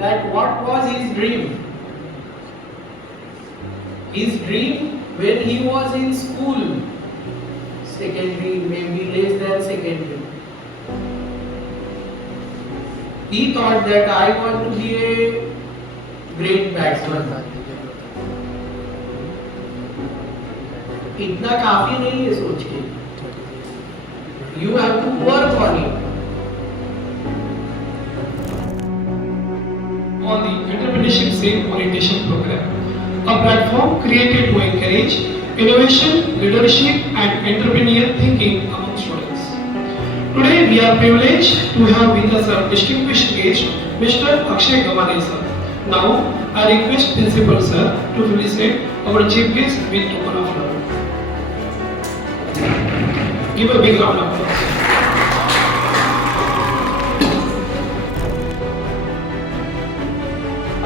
that what was his dream. His dream when he was in school, secondary, maybe less than secondary, he thought that I want to be a great batsman. इतना काफी नहीं है सोच के. You have to work on it. On the Entrepreneurship Sales Orientation Program, a platform created to encourage innovation, leadership and entrepreneurial thinking among students. Today we are privileged to have with us our distinguished guest, Mr. Akshay Gamale sir. Now I request Principal sir to felicitate our chief guest with token of love. Give a big round of applause.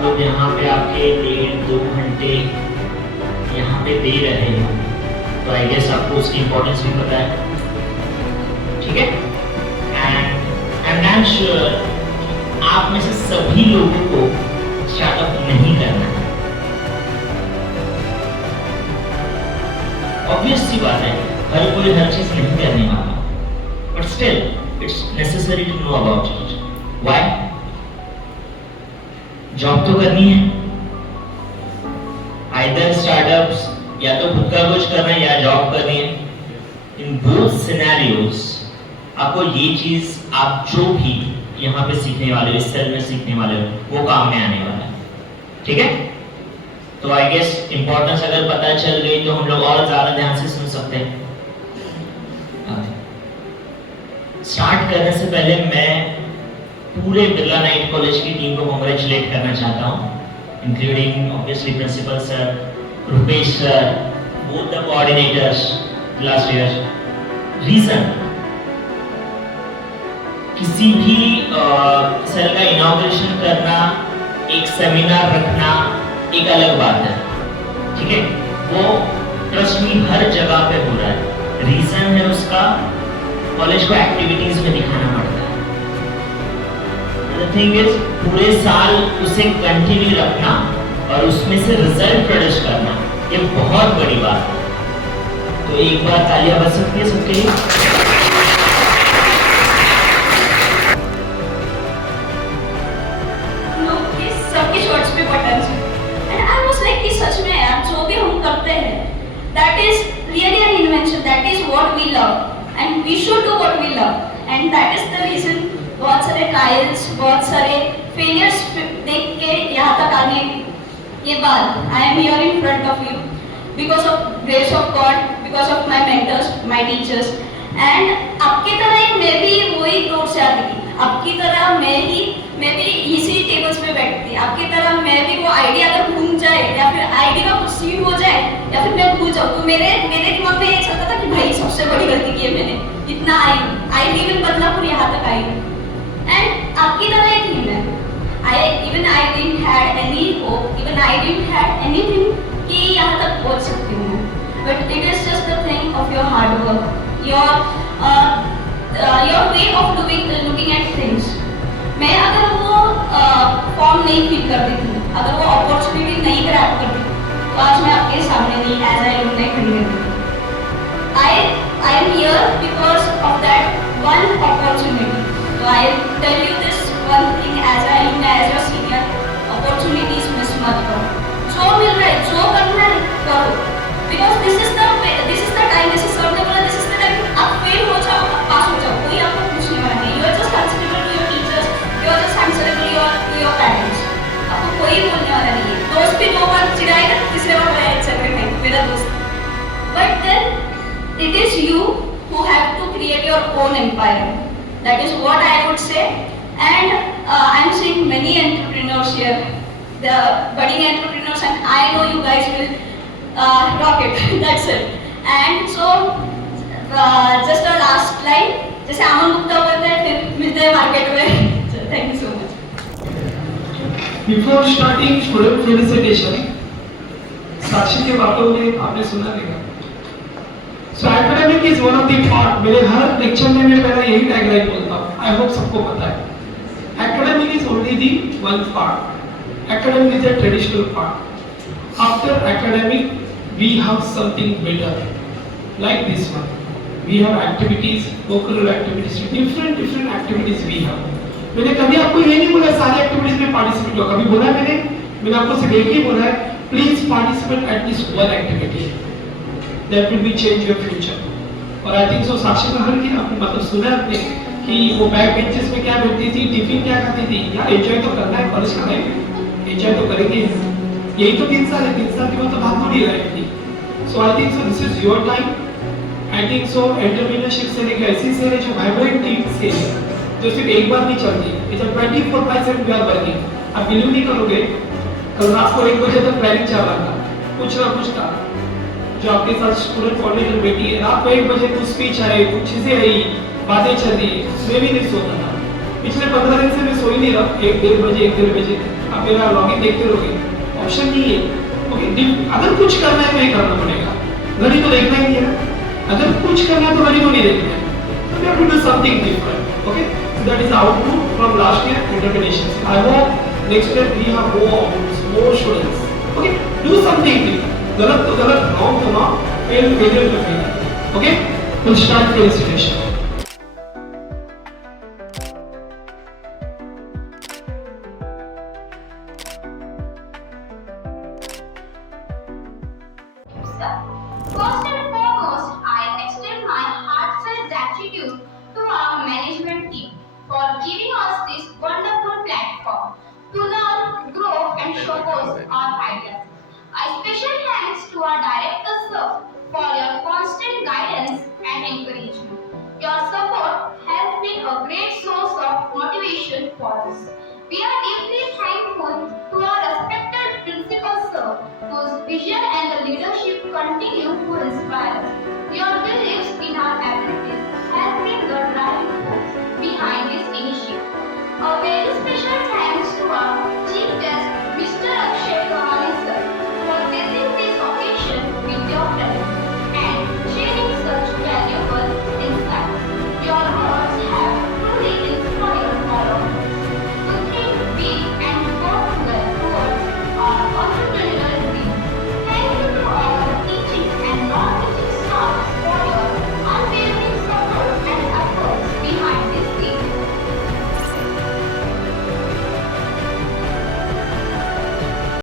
अब यहाँ पे आपके 1.5-2 घंटे यहाँ पे दे रहे हैं, तो आई गेस आपको उसकी इम्पोर्टेंस भी पता है, ठीक है? And I am not sure आप में से सभी लोगों को स्टार्टअप नहीं करना है. ऑब्वियस सी बात है, हर कोई हर चीज नहीं करने वाला, but still it's necessary to know about it. Why? Job तो करनी है, आइदर स्टार्टअप्स, या तो खुद का कुछ करना है या जॉब करनी है. इन बोथ सिनेरियोज आपको ये चीज आप जो भी यहाँ पे सीखने वाले हो, इस सेल में सीखने वाले हो, वो काम में आने वाला है, ठीक है? तो आई गेस इंपॉर्टेंस अगर पता चल गई तो हम लोग और ज्यादा ध्यान से सुन सकते हैं. स्टार्ट करने से पहले मैं पूरे बिरला नाइट कॉलेज की टीम को कांग्रेचुलेट करना चाहता हूँ, including obviously principal sir, Rupesh sir, both the coordinators last year. Reason, किसी भी सेल का इनॉग्रेशन करना, एक सेमिनार रखना एक अलग बात है, ठीक है? वो ट्रस्ट मी हर जगह पे हो रहा है. रीजन है उसका, कॉलेज को एक्टिविटीज में दिखाना पड़ता है. The thing is, पूरे साल उसे कंटिन्यू रखना और उसमें से रिजल्ट प्रोड्यूस करना, ये बहुत बड़ी बात है. तो एक बार तालियां बज सकती है सबके लिए. सबके शॉर्ट्स पे बटन्स हैं, एंड आई वाज लाइक कि सच में यार जो भी हम करते हैं, that is really an invention, that is what we love and we should do what we love, and that is the reason बहुत सारे ट्रायल्स, बहुत सारे फेलियर्स देख के यहाँ तक आने के बाद I am here in front of you because of grace of God, because of my mentors, my teachers. And आपकी तरह मैं भी वही रोड से आती थी, आपकी तरह मैं भी इसी टेबल्स पे बैठती, आपकी तरह मैं भी वो आइडिया अगर भूल जाए या फिर आइडिया का कुछ सीन हो जाए या फिर मैं भूल जाऊँ, तो मेरे दिमाग में ये चलता था कि भाई सबसे बड़ी गलती की है मैंने, इतना आई लिव इन बदलापुर, यहाँ तक आई. एंड आपकी तरह एक नहीं है, I didn't had any hope, even I didn't had anything कि यहाँ तक पहुँच सकती हूँ. But it is just the thing of your hard work, your way of looking at things. मैं अगर वो फॉर्म नहीं फिल करती थी, अगर वो अपॉर्चुनिटी नहीं ग्रैब करती तो आज मैं आपके सामने नहीं एज आई लुक नहीं खड़ी रहती. I am here because of that one opportunity. So I tell you this one thing as I look as your senior, opportunities miss मत करो. जो मिल रहा है, जो करना है करो. Because this is the time. This is sir ने बोला, this is the time. आप फेल हो जाओ, आप पास हो जाओ, कोई आपको कुछ नहीं मानेगा. You are just answerable to your teachers. You are just answerable to your parents. आपको कोई बोलने वाला नहीं है. दोस्त भी 2 बार चिढ़ाएगा, तीसरे बार बोलेगा अच्छा नहीं मेरा दोस्त. But then it is you who have to create your own empire. That is what I would say. And I am seeing many entrepreneurs here, the budding entrepreneurs, and I know you guys will rock it. That's it. And so just a last line, जैसे अमन गुप्ता बोलते हैं फिर मिलते हैं market में. So thank you so much. Before starting student felicitation, साक्षी के बातों में आपने सुना नहीं. So academic is one of the part. मेरे हर लेक्चर में मैं पहले यही टैगलाइन बोलता हूँ. I hope सबको पता है. Academic is only the one part. Academic is a traditional part. After academic, we have something better, like this one. We have activities, co-curricular activities, different activities we have. मैंने कभी आपको ये नहीं बोला सारी एक्टिविटीज में पार्टिसिपेट हो, कभी बोला मैंने आपको सिर्फ एक ही बोला है, please participate at this one activity, that will be change your future. और आई थिंक सो साक्षी का हर किया आपने मतलब सुना आपने कि वो बैक बेंचेस में क्या बैठती थी, टिफिन क्या खाती थी. यार एंजॉय तो करना है, कॉलेज का लाइफ एंजॉय तो करेंगे. यही तो 3 साल है, 3 साल के बाद तो भाग थोड़ी लाइफ की. So I think so this is your time. I think so entrepreneurship से एक ऐसी सेल है जो वाइब्रेंट टीम से है, जो सिर्फ एक बार नहीं चलती. It's a 24/7 we are working. आप बिलीव नहीं करोगे, कल रात को 1 बजे तक प्लानिंग चल रहा था, कुछ ना कुछ था. जो आपके साथ स्टूडेंट कोऑर्डिनेटर बैठी है, रात को 1 बजे कुछ स्पीच आई, कुछ चीजें आई, बातें चल रही है, मैं भी नहीं सोता था. पिछले 15 दिन से मैं सो ही नहीं रहा. 1-1:30 बजे 1-1:30 बजे आप मेरा लॉगिन देखते रहोगे, ऑप्शन नहीं है. ओके, अगर कुछ करना है तो ये करना पड़ेगा, घड़ी तो देखना ही है. अगर कुछ करना है तो घड़ी को नहीं देखना है. So we have to do something different. Okay, so that is the output from last year entrepreneurship. I hope next year we have more students. Okay, do something different. गलत तो गलत, wrong तो wrong, failure तो failure. Okay, we'll start felicitation. First and foremost, I extend my heartfelt gratitude to our management team for giving us this wonderful platform to learn, grow, and showcase our ideas. A special thanks to our director sir for your constant guidance and encouragement. Your support has been a great source of motivation for us. We are deeply thankful to our respected principal sir, whose vision and leadership continue to inspire us.